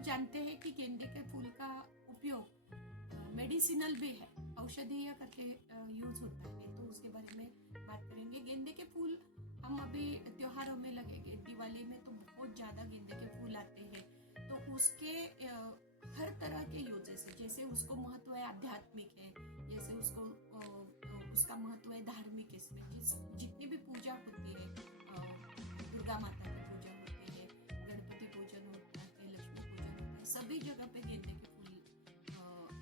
सब जानते हैं कि गेंदे के फूल का उपयोग मेडिसिनल भी है, औषधीय करके यूज होता है, तो उसके बारे में बात करेंगे। गेंदे के फूल हम अभी त्योहारों में लगेंगे, दिवाली में तो बहुत ज्यादा गेंदे के फूल आते हैं, तो उसके हर तरह के यूजेस है। जैसे उसको महत्व है आध्यात्मिक है, जैसे उसको उसका महत्व है धार्मिक, इसमें जितनी भी पूजा होती है, दुर्गा माता की पूजा होती है, गणपति पूजन होता है, लक्ष्मी पूजन होता है, सभी जगह पे गेंदे के फूल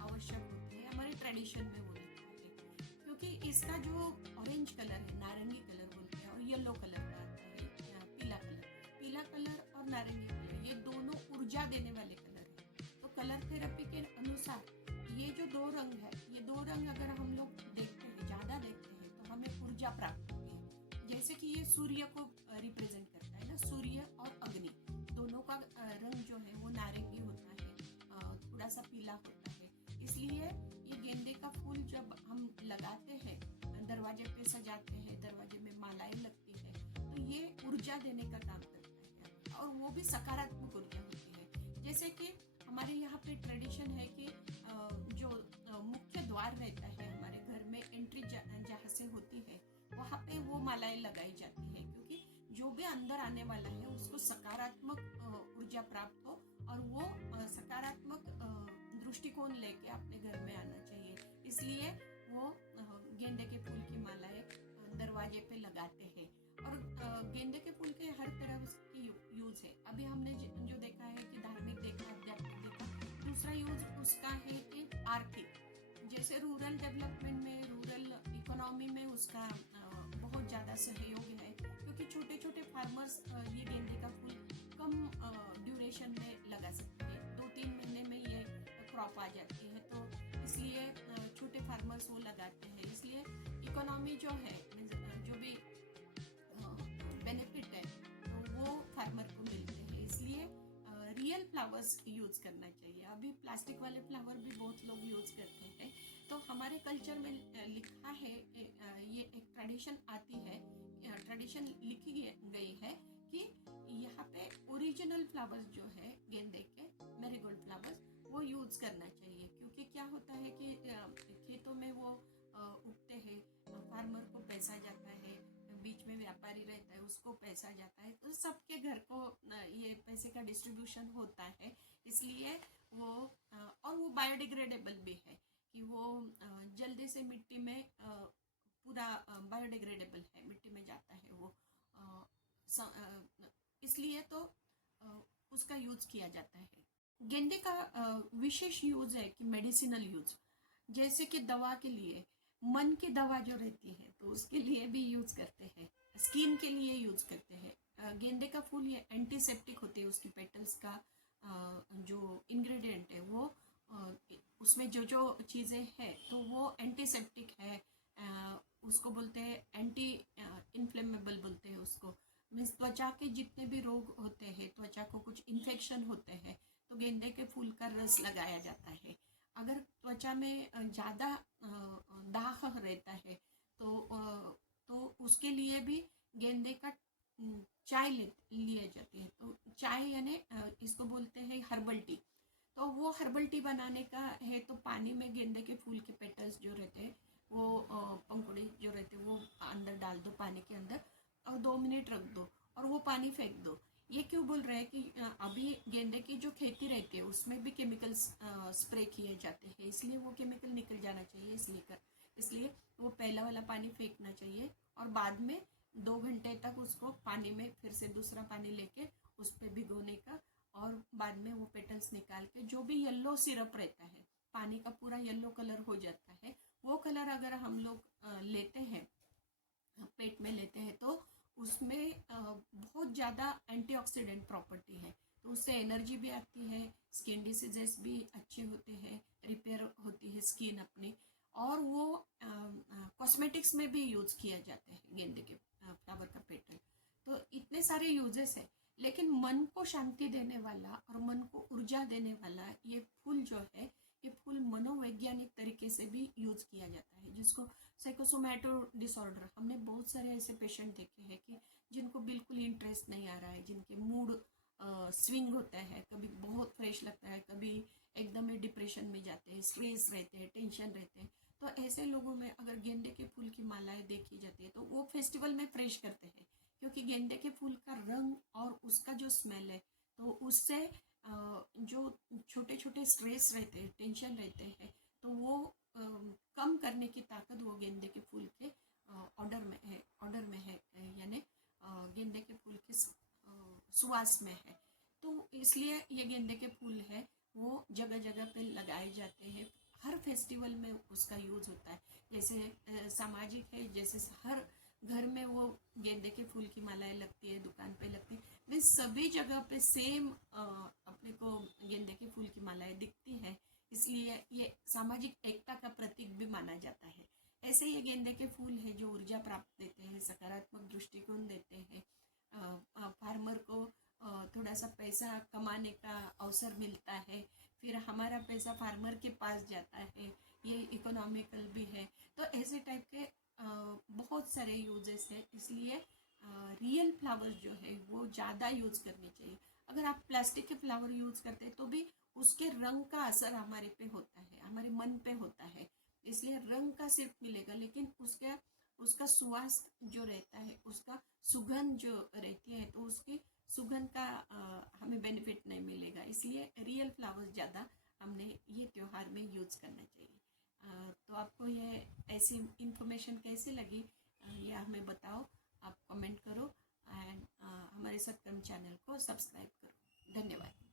आवश्यक होते हैं। हमारे ट्रेडिशन में वो लिखा है, क्योंकि इसका जो ऑरेंज कलर है, नारंगी कलर बोलते हैं, और येलो कलर का आता है, पीला कलर और नारंगी कलर, ये दोनों ऊर्जा देने वाले कलर है। तो कलर थेरेपी के अनुसार ये जो दो रंग है, ये दो रंग अगर हम लोग देखते हैं, ज्यादा देखते हैं, तो हमें ऊर्जा प्राप्त होती है। जैसे कि ये सूर्य को रिप्रेजेंट करता है ना, सूर्य और अग्नि दोनों का रंग जो है वो नारंगी होता है, थोड़ा सा पीला होता है। इसलिए ये गेंदे का फूल जब हम लगाते हैं, दरवाजे पे सजाते हैं, दरवाजे में मालाएं लगती है, तो ये ऊर्जा देने का काम करता है, और वो भी सकारात्मक ऊर्जा होती है। जैसे कि हमारे यहाँ पे ट्रेडिशन है कि जो मुख्य द्वार रहता है हमारे घर में, एंट्री जहाँ से होती है, वहाँ पे वो मालाएं लगाई जाती है, क्योंकि जो भी अंदर आने वाला है उसको सकारात्मक ऊर्जा प्राप्त हो, और वो सकारात्मक दृष्टिकोण लेके अपने घर में आना चाहिए। इसलिए वो गेंदे के फूल की मालाएं दरवाजे पे लगाते हैं। और गेंदे के फूल के हर तरह की यूज है। अभी हमने जो देखा है कि धार्मिक देखा, आध्यात्मिक देखा। दूसरा यूज उसका है कि आर्थिक, जैसे रूरल डेवलपमेंट में, रूरल इकोनॉमी में उसका बहुत ज़्यादा सहयोग है, क्योंकि छोटे छोटे फार्मर्स ये गेंदे का फूल कम ड्यूरेशन में लगा सकते हैं, 2-3 महीने में ये क्रॉप आ जाती है, तो इसलिए छोटे फार्मर्स वो लगाते हैं। इसलिए इकोनॉमी जो है, जो भी बेनिफिट है, तो वो फार्मर को मिलते हैं। इसलिए रियल फ्लावर्स यूज करना चाहिए। अभी प्लास्टिक वाले फ्लावर भी बहुत लोग यूज करते हैं, तो हमारे कल्चर में लिखा है, ये एक ट्रेडिशन आती है, ट्रेडिशन लिखी गई है कि यहाँ पे ओरिजिनल फ्लावर्स जो है गेंदे के, मैरीगोल्ड फ्लावर्स, वो यूज करना चाहिए। क्योंकि क्या होता है कि खेतों में वो उगते हैं, फार्मर को पैसा जाता है, बीच में व्यापारी रहता है, उसको पैसा जाता है, तो सबके घर को ये पैसे का डिस्ट्रीब्यूशन होता है। इसलिए वो और वो बायोडिग्रेडेबल भी है, कि वो जल्दी से मिट्टी में पूरा बायोडिग्रेडेबल है, मिट्टी में जाता है वो, इसलिए तो उसका यूज किया जाता है। गेंदे का विशेष यूज है कि मेडिसिनल यूज, जैसे कि दवा के लिए, मन की दवा जो रहती है तो उसके लिए भी यूज करते हैं, स्किन के लिए यूज करते हैं। गेंदे का फूल ये एंटीसेप्टिक होते हैं, उसकी पेटल्स का जो इंग्रेडिएंट है वो उसमें जो जो चीज़ें हैं तो वो एंटीसेप्टिक है, उसको बोलते हैं एंटी इन्फ्लेमेबल बोलते हैं उसको। मीन्स त्वचा के जितने भी रोग होते हैं, त्वचा को कुछ इन्फेक्शन होते हैं, तो गेंदे के फूल का रस लगाया जाता है। अगर त्वचा में ज़्यादा दाग रहता है तो उसके लिए भी गेंदे का चाय लिए जाते हैं। तो चाय यानी इसको बोलते हैं हर्बल टी। तो वो हर्बल टी बनाने का है, तो पानी में गेंदे के फूल के पेटल्स जो रहते हैं, वो पंखुड़ी जो रहते हैं, वो अंदर डाल दो पानी के अंदर, और 2 मिनट रख दो, और वो पानी फेंक दो। ये क्यों बोल रहे हैं कि अभी गेंदे की जो खेती रहती है उसमें भी केमिकल्स स्प्रे किए जाते हैं, इसलिए वो केमिकल निकल जाना चाहिए। इसलिए वो पहला वाला पानी फेंकना चाहिए, और बाद में 2 घंटे तक उसको पानी में फिर से दूसरा पानी लेके उस पर भिगोने का, और बाद में वो पेटल्स निकाल के जो भी येलो सिरप रहता है, पानी का पूरा येलो कलर हो जाता है, वो कलर अगर हम लोग लेते हैं, पेट में लेते हैं, तो उसमें बहुत ज़्यादा एंटीऑक्सीडेंट प्रॉपर्टी है, तो उससे एनर्जी भी आती है, स्किन डिसीजेस भी अच्छे होते हैं, रिपेयर होती है स्किन अपनी, और वो कॉस्मेटिक्स में भी यूज किया जाते हैं गेंदे के फ्लावर का पेटल। तो इतने सारे यूजेस है, लेकिन मन को शांति देने वाला और मन को ऊर्जा देने वाला ये फूल जो है, ये फूल मनोवैज्ञानिक तरीके से भी यूज किया जाता है, जिसको साइकोसोमैटो डिसऑर्डर, हमने बहुत सारे ऐसे पेशेंट देखे हैं कि जिनको बिल्कुल इंटरेस्ट नहीं आ रहा है, जिनके मूड स्विंग होता है, कभी बहुत फ्रेश फ्रेश लगता है, कभी एकदम ही डिप्रेशन में जाते हैं, स्ट्रेस रहते हैं, टेंशन रहते हैं। तो ऐसे लोगों में अगर गेंदे के फूल की मालाएं देखी जाती है तो वो फेस्टिवल में फ्रेश करते हैं, क्योंकि गेंदे के फूल का रंग और उसका जो स्मेल है तो उससे जो छोटे छोटे स्ट्रेस रहते हैं, टेंशन रहते हैं, तो वो कम करने की ताकत वो गेंदे के फूल के ऑर्डर में है, यानी गेंदे के फूल के सुवास में है। तो इसलिए ये गेंदे के फूल है वो जगह जगह पे लगाए जाते हैं, हर फेस्टिवल में उसका यूज़ होता है। जैसे सामाजिक है, जैसे हर घर में वो गेंदे के फूल की मालाएं लगती है, दुकान पे लगती है, मीन सभी जगह पे सेम अपने को गेंदे के फूल की मालाएं दिखती है, इसलिए ये सामाजिक एकता का प्रतीक भी माना जाता है। ऐसे ये गेंदे के फूल है जो ऊर्जा प्राप्त देते हैं, सकारात्मक दृष्टिकोण देते हैं, फार्मर को थोड़ा सा पैसा कमाने का अवसर मिलता है, फिर हमारा पैसा फार्मर के पास जाता है, ये इकोनॉमिकल भी है। तो ऐसे टाइप के बहुत सारे यूजेस है, इसलिए रियल फ्लावर्स जो है वो ज़्यादा यूज़ करने चाहिए। अगर आप प्लास्टिक के फ्लावर यूज़ करते हैं तो भी उसके रंग का असर हमारे पे होता है, हमारे मन पे होता है, इसलिए रंग का सिर्फ मिलेगा, लेकिन उसका सुवास जो रहता है, उसका सुगंध जो रहती है, तो उसकी सुगंध का हमें बेनिफिट नहीं मिलेगा। इसलिए रियल फ्लावर्स ज़्यादा हमने ये त्योहार में यूज़ करना चाहिए। तो आपको ये ऐसी इंफॉर्मेशन कैसी लगी, ये हमें बताओ, आप कमेंट करो एंड हमारे सत्कर्म चैनल को सब्सक्राइब करो। धन्यवाद।